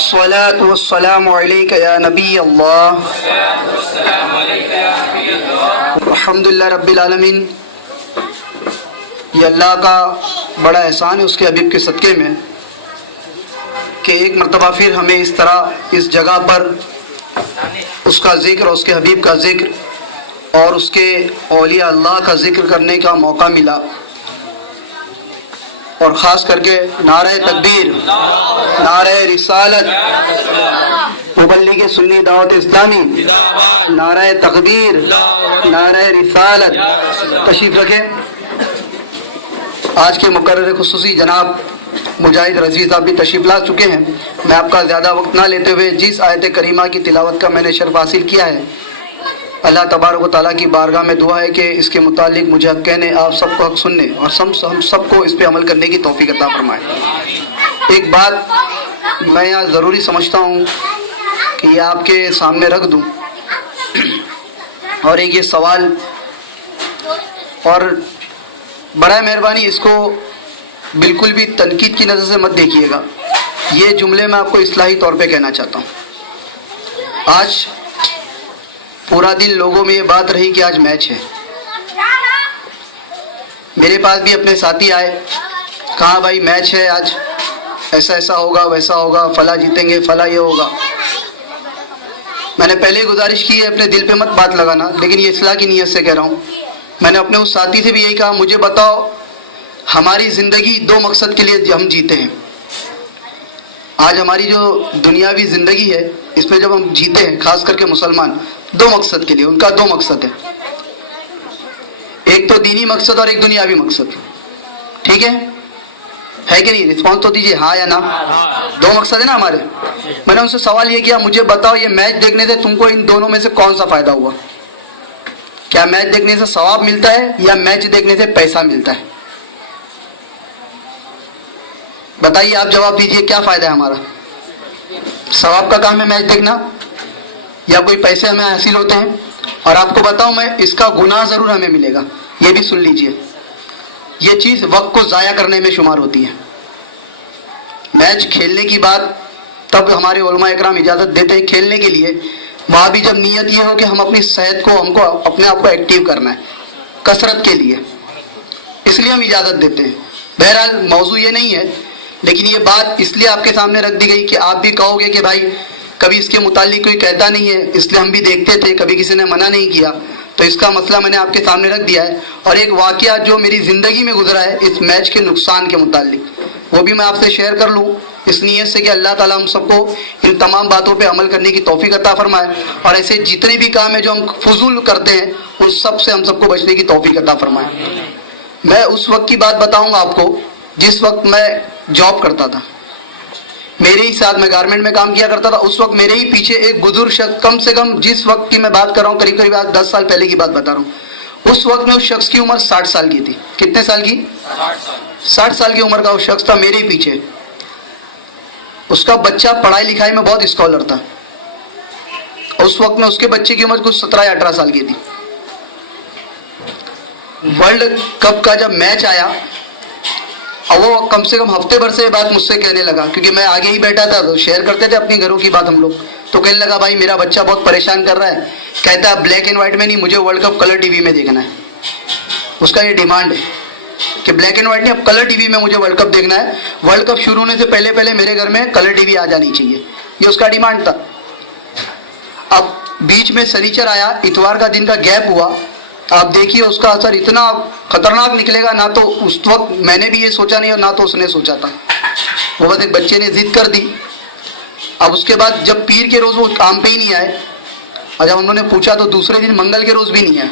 الصلاة والسلام علیک یا نبی اللہ الحمدللہ رب العالمین۔ یہ اللہ کا بڑا احسان ہے اس کے حبیب کے صدقے میں کہ ایک مرتبہ پھر ہمیں اس طرح اس جگہ پر اس کا ذکر اور اس کے حبیب کا ذکر اور اس کے اولیاء اللہ کا ذکر کرنے کا موقع ملا، اور خاص کر کے نعرہ تکبیر، نعرہ رسالت، مبلغ سنی دعوت اسلامی، نعرہ تکبیر، نعرہ رسالت۔ تشریف رکھیں۔ آج کے مقرر خصوصی جناب مجاہد رضوی صاحب بھی تشریف لا چکے ہیں۔ میں آپ کا زیادہ وقت نہ لیتے ہوئے جس آیت کریمہ کی تلاوت کا میں نے شرف حاصل کیا ہے، اللہ تبارک و تعالیٰ کی بارگاہ میں دعا ہے کہ اس کے متعلق مجھے حق کہنے، آپ سب کو حق سننے اور ہم سب کو اس پہ عمل کرنے کی توفیق عطا فرمائے۔ ایک بات میں یہاں ضروری سمجھتا ہوں کہ یہ آپ کے سامنے رکھ دوں، اور ایک یہ سوال، اور برائے مہربانی اس کو بالکل بھی تنقید کی نظر سے مت دیکھیے گا، یہ جملے میں آپ کو اصلاحی طور پہ کہنا چاہتا ہوں۔ آج پورا دن لوگوں میں یہ بات رہی کہ آج میچ ہے۔ میرے پاس بھی اپنے ساتھی آئے، کہا بھائی میچ ہے آج، ایسا ایسا ہوگا، ویسا ہوگا، فلاں جیتیں گے، فلاں یہ ہوگا۔ میں نے پہلے گزارش کی ہے اپنے دل پہ مت بات لگانا، لیکن یہ اصلاح کی نیت سے کہہ رہا ہوں۔ میں نے اپنے اس ساتھی سے بھی یہی کہا، مجھے بتاؤ ہماری زندگی دو مقصد کے لیے ہم جیتے ہیں۔ آج ہماری جو دنیاوی زندگی ہے اس میں جب ہم جیتے ہیں، خاص کر کے مسلمان، دو مقصد کے لیے، ان کا دو مقصد ہے، ایک تو دینی مقصد اور ایک دنیاوی مقصد۔ ٹھیک ہے کہ نہیں؟ رسپانس تو دیجیے ہاں یا نہ۔ دو مقصد ہے نا ہمارے۔ میں نے ان سے سوال یہ کیا، مجھے بتاؤ یہ میچ دیکھنے سے تم کو ان دونوں میں سے کون سا فائدہ ہوا؟ کیا میچ دیکھنے سے ثواب ملتا ہے یا میچ دیکھنے سے پیسہ ملتا ہے؟ بتائیے، آپ جواب دیجیے، کیا فائدہ ہے ہمارا؟ ثواب کا کام ہے میچ دیکھنا یا کوئی پیسے ہمیں حاصل ہوتے ہیں؟ اور آپ کو بتاؤں میں، اس کا گناہ ضرور ہمیں ملے گا، یہ بھی سن لیجئے۔ یہ چیز وقت کو ضائع کرنے میں شمار ہوتی ہے۔ میچ کھیلنے کی بات تب ہمارے علماء اکرام اجازت دیتے ہیں کھیلنے کے لیے، وہاں بھی جب نیت یہ ہو کہ ہم اپنی صحت کو، ہم کو اپنے آپ کو ایکٹیو کرنا ہے کثرت کے لیے، اس لیے ہم اجازت دیتے ہیں۔ بہرحال موضوع یہ نہیں ہے، لیکن یہ بات اس لیے آپ کے سامنے رکھ دی گئی کہ آپ بھی کہو گے کہ بھائی کبھی اس کے متعلق کوئی کہتا نہیں ہے، اس لیے ہم بھی دیکھتے تھے، کبھی کسی نے منع نہیں کیا، تو اس کا مسئلہ میں نے آپ کے سامنے رکھ دیا ہے۔ اور ایک واقعہ جو میری زندگی میں گزرا ہے اس میچ کے نقصان کے متعلق، وہ بھی میں آپ سے شیئر کر لوں، اس نیت سے کہ اللہ تعالیٰ ہم سب کو ان تمام باتوں پہ عمل کرنے کی توفیق عطا فرمائے، اور ایسے جتنے بھی کام ہیں جو ہم فضول کرتے ہیں ان سب سے ہم سب کو بچنے کی توفیق عطا فرمائے۔ میں اس وقت کی بات بتاؤں گا آپ کو جس وقت میں جاب کرتا تھا، میرے ہی ساتھ میں گارمنٹ میں کام کیا کرتا تھا، اس وقت میرے ہی پیچھے ایک بزرگ شخص، کم سے کم جس وقت کی میں بات کر رہا ہوں قریب آج 10 سال پہلے کی بات بتا رہا ہوں، اس وقت میں اس شخص کی عمر 60 سال کی تھی۔ کتنے سال کی؟ 60 سال کی عمر کا وہ شخص تھا میرے ہی پیچھے۔ اس کا بچہ پڑھائی لکھائی میں بہت اسکالر تھا، اس وقت میں اس کے بچے کی عمر کچھ 17 یا 18 سال کی تھی۔ ورلڈ کپ کا جب میچ آیا، اور وہ کم سے کم ہفتے بھر سے یہ بات مجھ سے کہنے لگا، کیونکہ میں آگے ہی بیٹھا تھا تو شیئر کرتے تھے اپنی گھروں کی بات ہم لوگ، تو کہنے لگا بھائی میرا بچہ بہت پریشان کر رہا ہے، کہتا ہے بلیک اینڈ وائٹ میں نہیں، مجھے world cup colour T V میں دیکھنا ہے۔ اس کا یہ ڈیمانڈ ہے کہ بلیک اینڈ وائٹ نہیں، اب کلر ٹی وی میں مجھے ورلڈ کپ دیکھنا ہے، ورلڈ کپ شروع ہونے سے پہلے پہلے میرے گھر میں کلر ٹی وی آ جانی چاہیے، یہ اس کا ڈیمانڈ تھا۔ اب بیچ میں سنیچر آیا، اتوار کا دن کا گیپ ہوا، آپ دیکھیے اس کا اثر اتنا خطرناک نکلے گا، نہ تو اس وقت میں نے بھی یہ سوچا نہیں اور نہ تو اس نے سوچا تھا۔ وہ بس ایک بچے نے ضد کر دی۔ اب اس کے بعد جب پیر کے روز وہ کام پہ ہی نہیں آئے، اور جب انہوں نے پوچھا تو دوسرے دن منگل کے روز بھی نہیں آئے،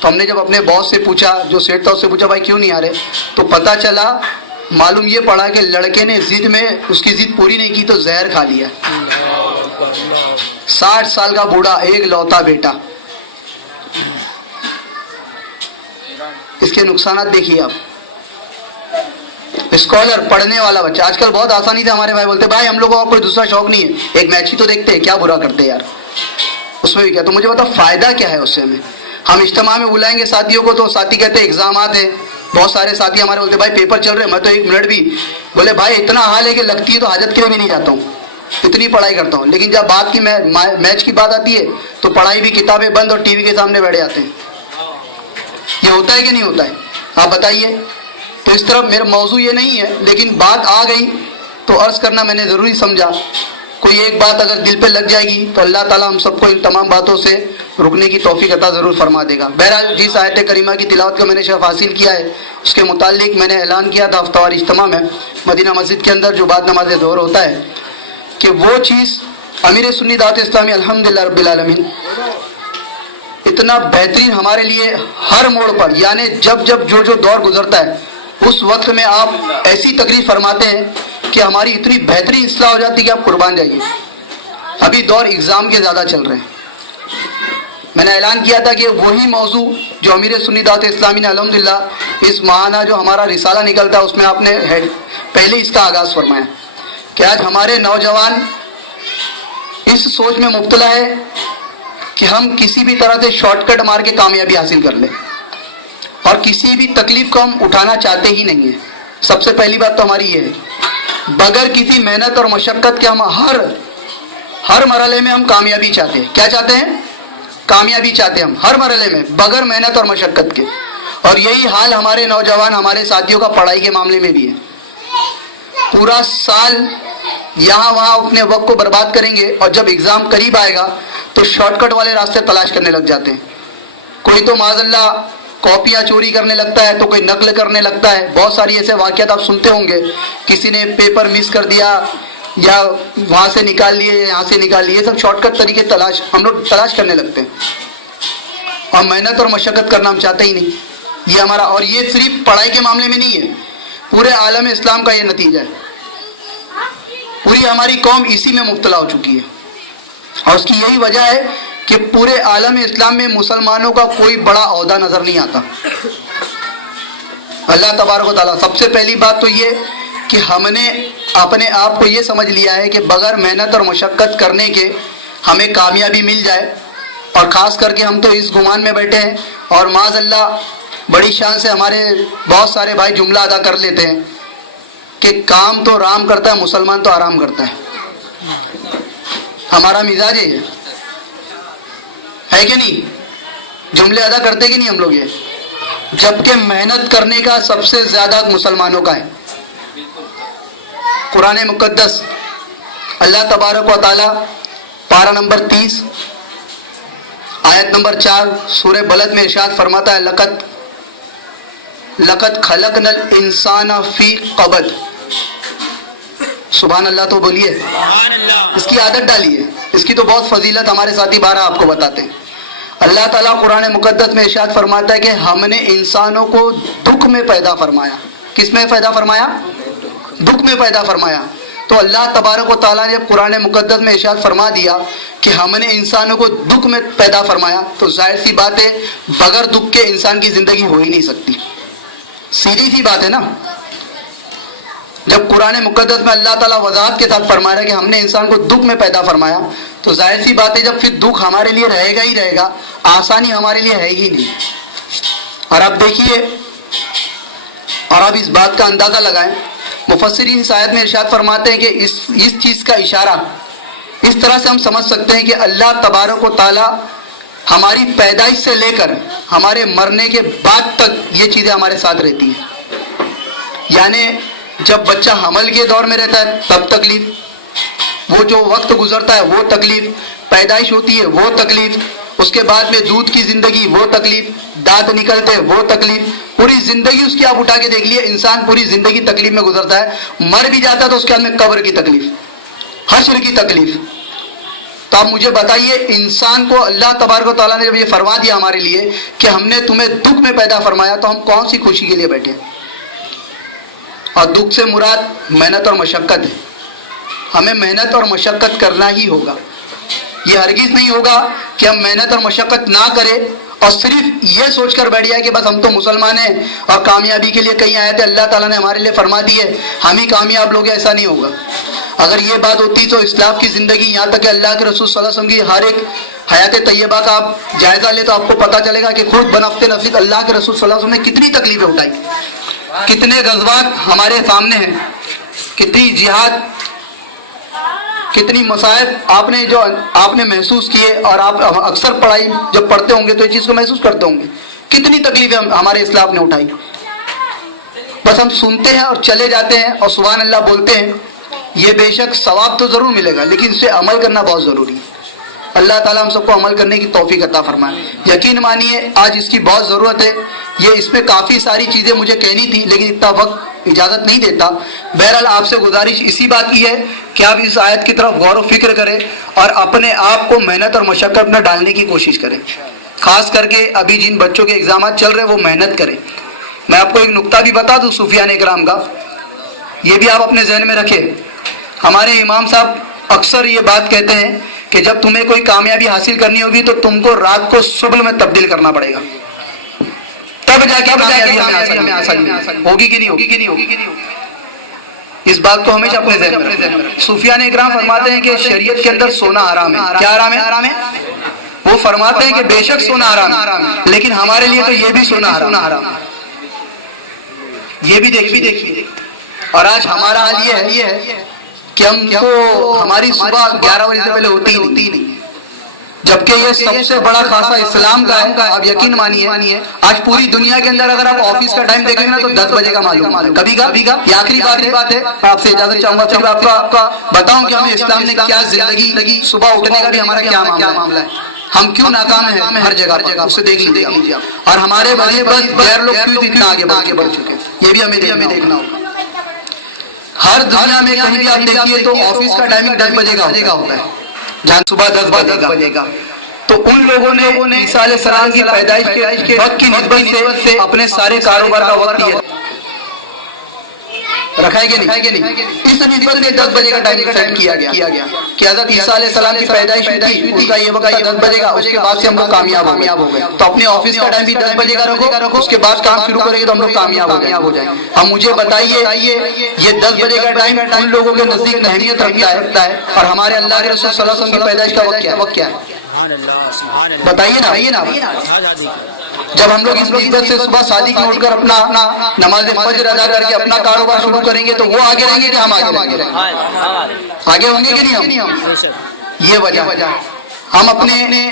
تو ہم نے جب اپنے باس سے پوچھا، جو سیٹ تھا اس سے پوچھا بھائی کیوں نہیں آ رہے، تو پتہ چلا معلوم یہ پڑا کہ لڑکے نے ضد میں اس کی ضد پوری نہیں کی تو زہر کھا لیا۔ 60 سال کا بوڑھا، ایک لوتا بیٹا۔ اس کے نقصانات دیکھیے آپ۔ اسکالر، پڑھنے والا بچہ، آج کل بہت آسانی سے ہمارے بھائی بولتے بھائی ہم لوگوں کا کوئی دوسرا شوق نہیں ہے، ایک میچ ہی تو دیکھتے ہیں، کیا برا کرتے یار اس میں بھی کیا۔ تو مجھے بتا فائدہ کیا ہے اس سے ہمیں؟ ہم اجتماع میں بلائیں گے ساتھیوں کو تو ساتھی کہتے ہیں ایگزامات ہیں، بہت سارے ساتھی ہمارے بولتے بھائی پیپر چل رہے ہیں، میں تو 1 منٹ بھی، بولے بھائی اتنا حال ہے کہ لگتی ہے تو حاجت کے لیے بھی نہیں جاتا ہوں، اتنی پڑھائی کرتا ہوں، لیکن جب بات کی میچ کی بات آتی ہے تو پڑھائی بھی کتابیں بند اور ٹی وی کے سامنے بیٹھے جاتے ہیں. یہ ہوتا ہے کہ نہیں ہوتا ہے؟ آپ بتائیے. تو اس طرح میرا موضوع یہ نہیں ہے، لیکن بات آ گئی تو عرض کرنا میں نے ضروری سمجھا. کوئی ایک بات اگر دل پہ لگ جائے گی تو اللہ تعالیٰ ہم سب کو ان تمام باتوں سے رکنے کی توفیق عطا ضرور فرما دے گا. بہرحال جس آیت کریمہ کی تلاوت کا میں نے شرف حاصل کیا ہے اس کے متعلق میں نے اعلان کیا تھا ہفتہ وار اجتماع میں مدینہ مسجد کے اندر جو بعد نماز ظہر ہوتا ہے، کہ وہ چیز امیر سنی دعوت اسلامی الحمدللہ رب العالمین اتنا بہترین ہمارے لیے ہر موڑ پر، یعنی جب جب جو دور گزرتا ہے اس وقت میں آپ ایسی تقریر فرماتے ہیں کہ ہماری اتنی بہترین اصلاح ہو جاتی ہے کہ آپ قربان جائیے. ابھی دور اگزام کے زیادہ چل رہے ہیں. میں نے اعلان کیا تھا کہ وہی موضوع جو امیر سنی دعوت اسلامی نے الحمدللہ اس ماہانہ جو ہمارا رسالہ نکلتا ہے اس میں آپ نے پہلے اس کا آغاز فرمایا کہ آج ہمارے نوجوان اس سوچ میں مبتلا ہے کہ ہم کسی بھی طرح سے شارٹ کٹ مار کے کامیابی حاصل کر لیں اور کسی بھی تکلیف کو ہم اٹھانا چاہتے ہی نہیں ہیں. سب سے پہلی بات تو ہماری یہ ہے، بغیر کسی محنت اور مشقت کے ہم ہر مرحلے میں ہم کامیابی چاہتے ہیں. کیا چاہتے ہیں؟ کامیابی چاہتے ہیں ہم ہر مرحلے میں بغیر محنت اور مشقت کے. اور یہی حال ہمارے نوجوان ہمارے ساتھیوں کا پڑھائی کے معاملے میں بھی ہے. پورا سال یہاں وہاں اپنے وقت کو برباد کریں گے اور جب ایگزام قریب آئے گا تو شارٹ کٹ والے راستے تلاش کرنے لگ جاتے ہیں. کوئی تو معاذ اللہ کاپیاں چوری کرنے لگتا ہے تو کوئی نقل کرنے لگتا ہے. بہت ساری ایسے واقعات آپ سنتے ہوں گے، کسی نے پیپر مس کر دیا یا وہاں سے نکال لیے یہاں سے نکال لیے. یہ سب شارٹ کٹ طریقے ہم لوگ تلاش کرنے لگتے ہیں اور محنت اور مشقت کرنا ہم چاہتے ہی نہیں. یہ ہمارا، اور یہ صرف پڑھائی کے معاملے میں نہیں ہے، پورے عالم اسلام کا یہ نتیجہ ہے. پوری ہماری قوم اسی میں مبتلا ہو چکی ہے اور اس کی یہی وجہ ہے کہ پورے عالم اسلام میں مسلمانوں کا کوئی بڑا عہدہ نظر نہیں آتا. اللہ تبارک و تعالیٰ، سب سے پہلی بات تو یہ کہ ہم نے اپنے آپ کو یہ سمجھ لیا ہے کہ بغیر محنت اور مشقت کرنے کے ہمیں کامیابی مل جائے. اور خاص کر کے ہم تو اس گمان میں بیٹھے ہیں اور معاذ اللہ بڑی شان سے ہمارے بہت سارے بھائی جملہ ادا کر لیتے ہیں کہ کام تو رام کرتا ہے، مسلمان تو آرام کرتا ہے. ہمارا مزاج ہے کہ نہیں؟ جملے ادا کرتے کہ نہیں ہم لوگ یہ؟ جبکہ محنت کرنے کا سب سے زیادہ مسلمانوں کا ہے. قرآن مقدس اللہ تبارک و تعالی پارہ نمبر 30 آیت نمبر 4 سورہ بلد میں ارشاد فرماتا ہے، لقد خلقنا الانسان فی قبد. سبحان اللہ تو بولیے. اس کی عادت ڈالیے، اس کی تو بہت فضیلت ہمارے ساتھی بارہ آپ کو بتاتے ہیں. اللہ تعالیٰ قرآن مقدس میں ارشاد فرماتا ہے کہ ہم نے انسانوں کو دکھ میں پیدا فرمایا. کس میں پیدا فرمایا؟ دکھ میں پیدا فرمایا. تو اللہ تبارک و تعالیٰ نے جب قرآن مقدس میں ارشاد فرما دیا کہ ہم نے انسانوں کو دکھ میں پیدا فرمایا تو ظاہر سی بات ہے بغیر دکھ کے انسان کی زندگی ہو ہی نہیں سکتی. سیدھی سی بات ہے نا. جب قرآن مقدس میں اللہ تعالیٰ وضاحت کے ساتھ فرما رہا ہے کہ ہم نے انسان کو دکھ میں پیدا فرمایا تو ظاہر سی بات ہے جب پھر دکھ ہمارے لیے رہے گا ہی رہے گا، آسانی ہمارے لیے ہے ہی نہیں. اور آپ دیکھیے اور آپ اس بات کا اندازہ لگائیں، مفسرین اس آیت میں ارشاد فرماتے ہیں کہ اس چیز کا اشارہ اس طرح سے ہم سمجھ سکتے ہیں کہ اللہ تبارک و تعالیٰ ہماری پیدائش سے لے کر ہمارے مرنے کے بعد تک یہ چیزیں ہمارے ساتھ رہتی ہیں. یعنی جب بچہ حمل کے دور میں رہتا ہے تب تکلیف، وہ جو وقت گزرتا ہے وہ تکلیف، پیدائش ہوتی ہے وہ تکلیف، اس کے بعد میں دودھ کی زندگی وہ تکلیف، دانت نکلتے وہ تکلیف، پوری زندگی اس کی آپ اٹھا کے دیکھ لیے انسان پوری زندگی تکلیف میں گزرتا ہے. مر بھی جاتا ہے تو اس کے بعد میں قبر کی تکلیف، حشر کی تکلیف. تو آپ مجھے بتائیے انسان کو اللہ تبارک و تعالیٰ نے جب یہ فرما دیا ہمارے لیے کہ ہم نے تمہیں دکھ میں پیدا فرمایا تو ہم کون سی خوشی کے لیے بیٹھے؟ اور دکھ سے مراد محنت اور مشقت ہے. ہمیں محنت اور مشقت کرنا ہی ہوگا. یہ ہرگز نہیں ہوگا کہ ہم محنت اور مشقت نہ کریں اور صرف یہ سوچ کر بیٹھ جائے کہ بس ہم تو مسلمان ہیں اور کامیابی کے لیے کئی آیتیں اللہ تعالیٰ نے ہمارے لیے فرما دی ہے ہم ہی کامیاب لوگ ہیں. ایسا نہیں ہوگا. اگر یہ بات ہوتی تو اسلام کی زندگی، یہاں تک کہ اللہ کے رسول صلی اللہ علیہ وسلم کی ہر ایک حیات طیبہ کا آپ جائزہ لے تو آپ کو پتہ چلے گا کہ خود بنفس نفس اللہ کے رسول صلی اللہ علیہ وسلم نے کتنی تکلیفیں اٹھائی، کتنے غزوات ہمارے سامنے ہیں، کتنی جہاد کتنی مصائب آپ نے محسوس کیے، اور آپ اکثر پڑھائی جب پڑھتے ہوں گے تو یہ چیز کو محسوس کرتے ہوں گے، کتنی تکلیفیں ہمارے اسلاف نے اٹھائی. بس ہم سنتے ہیں اور چلے جاتے ہیں اور سبحان اللہ بولتے ہیں. یہ بے شک ثواب تو ضرور ملے گا، لیکن اس سے عمل کرنا بہت ضروری ہے. اللہ تعالیٰ ہم سب کو عمل کرنے کی توفیق عطا فرمائے. یقین مانیے آج اس کی بہت ضرورت ہے. اس میں کافی ساری چیزیں مجھے کہنی تھی، لیکن اتنا وقت اجازت نہیں دیتا. بہرحال آپ سے گزارش اسی بات کی ہے کہ آپ اس آیت کی طرف غور و فکر کریں اور اپنے آپ کو محنت اور مشقت میں ڈالنے کی کوشش کریں. خاص کر کے ابھی جن بچوں کے اگزامات چل رہے ہیں وہ محنت کریں. میں آپ کو ایک نقطہ بھی بتا دوں صوفیان اکرام کا، یہ بھی آپ اپنے ذہن میں رکھیں. ہمارے امام صاحب اکثر یہ بات کہتے ہیں کہ جب تمہیں کوئی کامیابی حاصل کرنی ہوگی تو تم کو رات کو صبح میں تبدیل کرنا پڑے گا، تب جا کے کامیابی ہمیں حاصل ہوگی کہ نہیں ہوگی. اس بات کو ہمیشہ اپنے ذہن میں رکھیں. صوفیان اکرام فرماتے ہیں کہ شریعت کے اندر سونا حرام ہے. کیا حرام ہے؟ وہ فرماتے ہیں کہ بے شک سونا حرام ہے، لیکن ہمارے لیے تو یہ بھی سونا حرام ہے. یہ بھی دیکھیے. اور آج ہمارا حال یہ ہے کہ ہم کو ہماری صبح 11 بجے سے پہلے ہوتی نہیں، جبکہ یہ سب سے بڑا خاصہ اسلام کا ہے. آپ یقین مانیے آج پوری دنیا کے اندر اگر آپ آفس کا ٹائم دیکھیں گے نا تو 10 بجے کا معلوم کبھی کا. یہ آخری بات ہے، آپ سے اجازت چاہوں گا. صرف آپ کا بتاؤں کہ ہمیں اسلام نے کیا زندگی لگی، صبح اٹھنے کا بھی ہمارا کیا معاملہ ہے، ہم کیوں ناکام ہیں ہر جگہ اسے دیکھ لیجیے. اور ہمارے بس غیر لوگ کیوں اتنا آگے بڑھ چکے، یہ بھی ہمیں دیکھنا ہوگا. ہر دنیا میں کہیں بھی آپ دیکھیے تو آفس کا ٹائمنگ 10 بجے کا ہوتا ہے، جہاں صبح 10 بجے کا. تو ان لوگوں نے عیسیٰ علیہ السلام کی پیدائش کے وقت کی نسبت سے اپنے سارے کاروبار کا وقت یہ رکھا ہے کہ نہیں. اس نسبت سے 10 بجے کا ٹائم سیٹ کیا گیا کہ حضرت عیسیٰ علیہ السلام کی پیدائش ہوئی تھی، ان کا یہ وقت 10 بجے کا. اس کے بعد سے ہم لوگ کامیاب ہو گئے. تو اپنے آفس کا ٹائم بھی 10 بجے کا رکھو، اس کے بعد کام شروع کریں گے تو ہم لوگ کامیاب ہو جائیں. اب مجھے بتائیے یہ 10 بجے کا ٹائم ان لوگوں کے نزدیک اہمیت رکھتا ہے، اور ہمارے اللہ کے رسول صلی اللہ علیہ وسلم کی پیدائش کا وقت کیا ہے؟ بتائیے نا. جب ہم لوگ اس نسبت سے صبح صادق میں اٹھ کر اپنا نماز فجر ادا کر کے اپنا کاروبار شروع کریں گے تو وہ آگے رہیں گے کہ ہم آگے ہوں گے کہ نہیں ہم. یہ وجہ ہم اپنے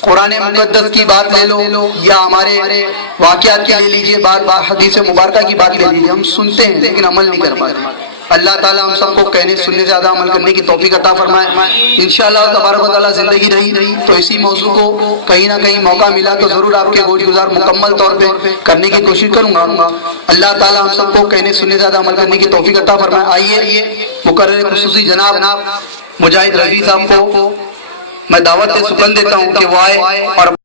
قرآن مقدس کی بات لے لو یا ہمارے واقعات کی لے لیجیے، بات حدیث مبارکہ کی بات لے لیجیے، ہم سنتے ہیں لیکن عمل نہیں کر پاتے. اللہ تعالیٰ ہم سب کو کہنے سننے سے زیادہ عمل کرنے کی توفیق عطا فرمائے. انشاءاللہ تبارک و تعالیٰ زندگی رہی تو اسی موضوع کو کہیں نہ کہیں موقع ملا تو ضرور آپ کے گوش گزار مکمل طور پہ کرنے کی کوشش کروں گا. اللہ تعالیٰ ہم سب کو کہنے سننے سے زیادہ عمل کرنے کی توفیق عطا فرمائے. آئیے مقرر خصوصی جناب مجاہد رفیع صاحب کو میں دعوت سے سپرد دیتا ہوں کہ وہ آئے اور